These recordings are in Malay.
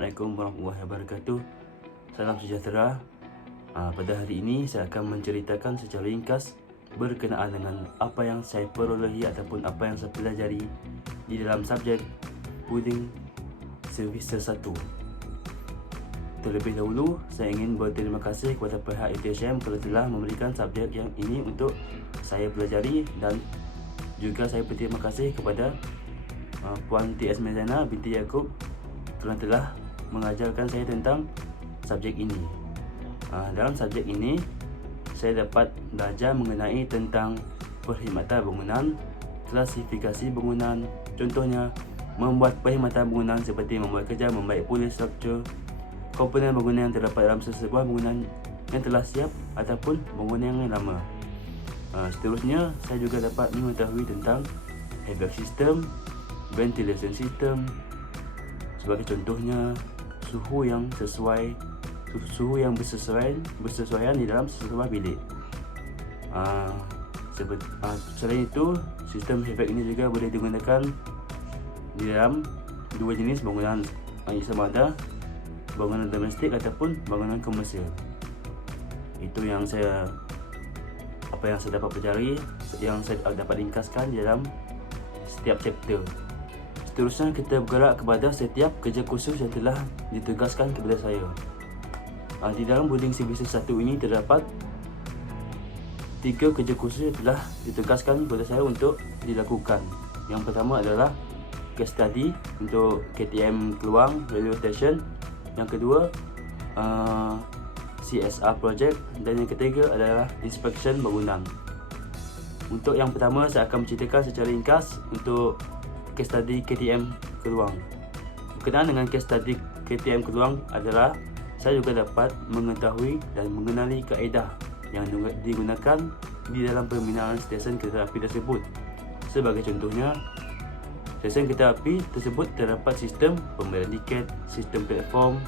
Assalamualaikum warahmatullahi wabarakatuh. Salam sejahtera. Pada hari ini saya akan menceritakan secara ringkas berkenaan dengan apa yang saya perolehi ataupun apa yang saya pelajari di dalam subjek Coding Semester 1. Terlebih dahulu, saya ingin berterima kasih kepada pihak UTHM kerana telah memberikan subjek yang ini untuk saya pelajari, dan juga saya berterima kasih kepada Puan T.S. Mezana binti Yaakob kerana telah mengajarkan saya tentang subjek ini. Dalam subjek ini, saya dapat belajar mengenai tentang perkhidmatan bangunan, klasifikasi bangunan, contohnya membuat perkhidmatan bangunan seperti membuat kerja, membaik pulih struktur, komponen bangunan yang terdapat dalam sesebuah bangunan yang telah siap ataupun bangunan yang lama. Seterusnya, saya juga dapat mengetahui tentang HVAC system, ventilation system, sebagai contohnya suhu yang bersesuaian di dalam sesebuah bilik. Selain itu, sistem HVAC ini juga boleh digunakan di dalam dua jenis bangunan, sama ada bangunan domestik ataupun bangunan komersial. Itu apa yang saya dapat pelajari, yang saya dapat ringkaskan di dalam setiap chapter. Seterusnya, kita bergerak kepada setiap kerja khusus yang telah ditugaskan kepada saya. Di dalam Coding Semester 1 ini terdapat 3 kerja khusus yang telah ditugaskan kepada saya untuk dilakukan. Yang pertama adalah case study untuk KTM Keluang Railway Station. Yang kedua, CSR project, dan yang ketiga adalah inspection bangunan. Untuk yang pertama, saya akan menceritakan secara ringkas untuk case study KTM Keluang. Berkenaan dengan case study KTM Keluang adalah saya juga dapat mengetahui dan mengenali kaedah yang digunakan di dalam pembinaan stesen kereta api tersebut. Sebagai contohnya, stesen kereta api tersebut terdapat sistem pembelian tiket, sistem platform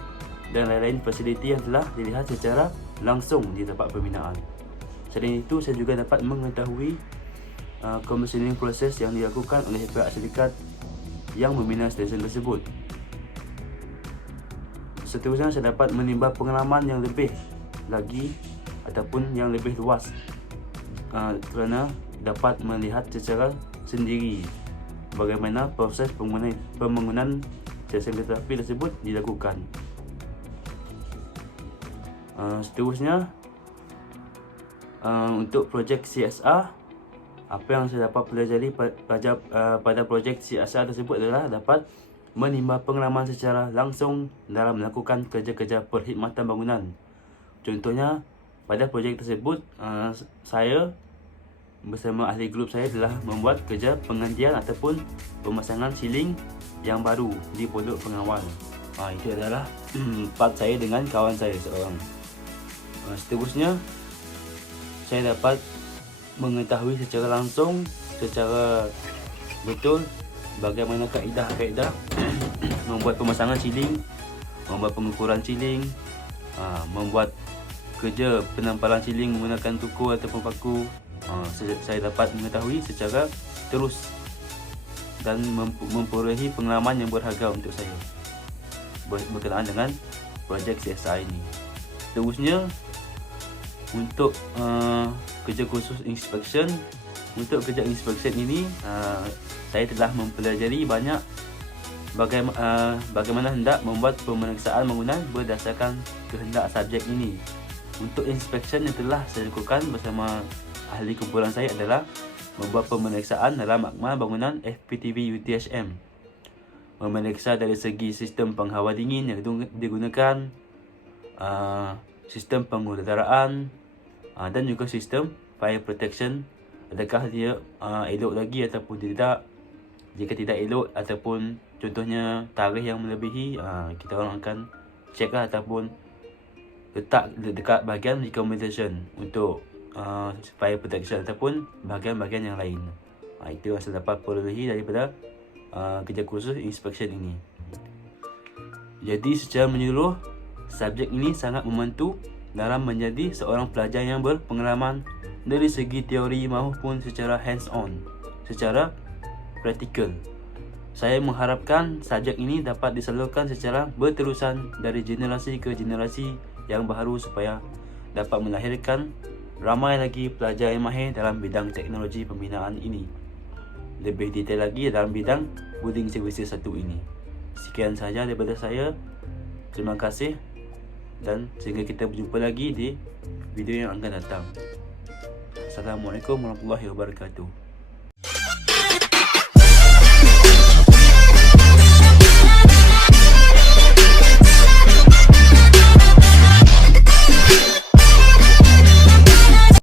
dan lain-lain fasiliti yang telah dilihat secara langsung di tempat pembinaan. Selain itu, saya juga dapat mengetahui commissioning proses yang dilakukan oleh pihak syarikat yang membina stesen tersebut. Seterusnya, saya dapat menimba pengalaman yang lebih lagi ataupun yang lebih luas kerana dapat melihat secara sendiri bagaimana proses pembangunan stesen kereta api tersebut dilakukan. Seterusnya, untuk projek CSR, apa yang saya dapat pelajari pada projek CSR tersebut adalah dapat menimba pengalaman secara langsung dalam melakukan kerja-kerja perkhidmatan bangunan. Contohnya, pada projek tersebut, saya bersama ahli grup saya telah membuat kerja penggantian ataupun pemasangan siling yang baru di pondok pengawal. Itu adalah part saya dengan kawan saya seorang. Seterusnya, saya dapat mengetahui secara langsung, secara betul bagaimana kaedah-kaedah membuat pemasangan siling, membuat pengukuran siling, membuat kerja penampalan siling menggunakan tuku ataupun paku. Saya dapat mengetahui secara terus dan memperolehi pengalaman yang berharga untuk saya berkenaan dengan projek CSR ini. Seterusnya, untuk kerja khusus inspection. Untuk kerja inspection ini, saya telah mempelajari banyak bagaimana hendak membuat pemeriksaan bangunan berdasarkan kehendak subjek ini. Untuk inspection yang telah saya lakukan bersama ahli kumpulan saya adalah membuat pemeriksaan dalam makmal bangunan FPTV UTHM, memeriksa dari segi sistem penghawa dingin yang digunakan, sistem pengudaraan, dan juga sistem fire protection, adakah dia elok lagi ataupun tidak. Jika tidak elok ataupun contohnya tarikh yang melebihi, kita orang akan check ataupun letak dekat bahagian recommendation untuk fire protection ataupun bahagian-bahagian yang lain. Itu yang saya dapat perolehi daripada kerja khusus inspection ini. Jadi secara menyeluruh, subjek ini sangat membantu dalam menjadi seorang pelajar yang berpengalaman dari segi teori maupun secara hands-on, secara praktikal. Saya mengharapkan subjek ini dapat disalurkan secara berterusan dari generasi ke generasi yang baru supaya dapat melahirkan ramai lagi pelajar yang mahir dalam bidang teknologi pembinaan ini. Lebih detail lagi dalam bidang Building Services 1 ini. Sekian sahaja daripada saya. Terima kasih dan sehingga kita berjumpa lagi di video yang akan datang. Assalamualaikum warahmatullahi wabarakatuh.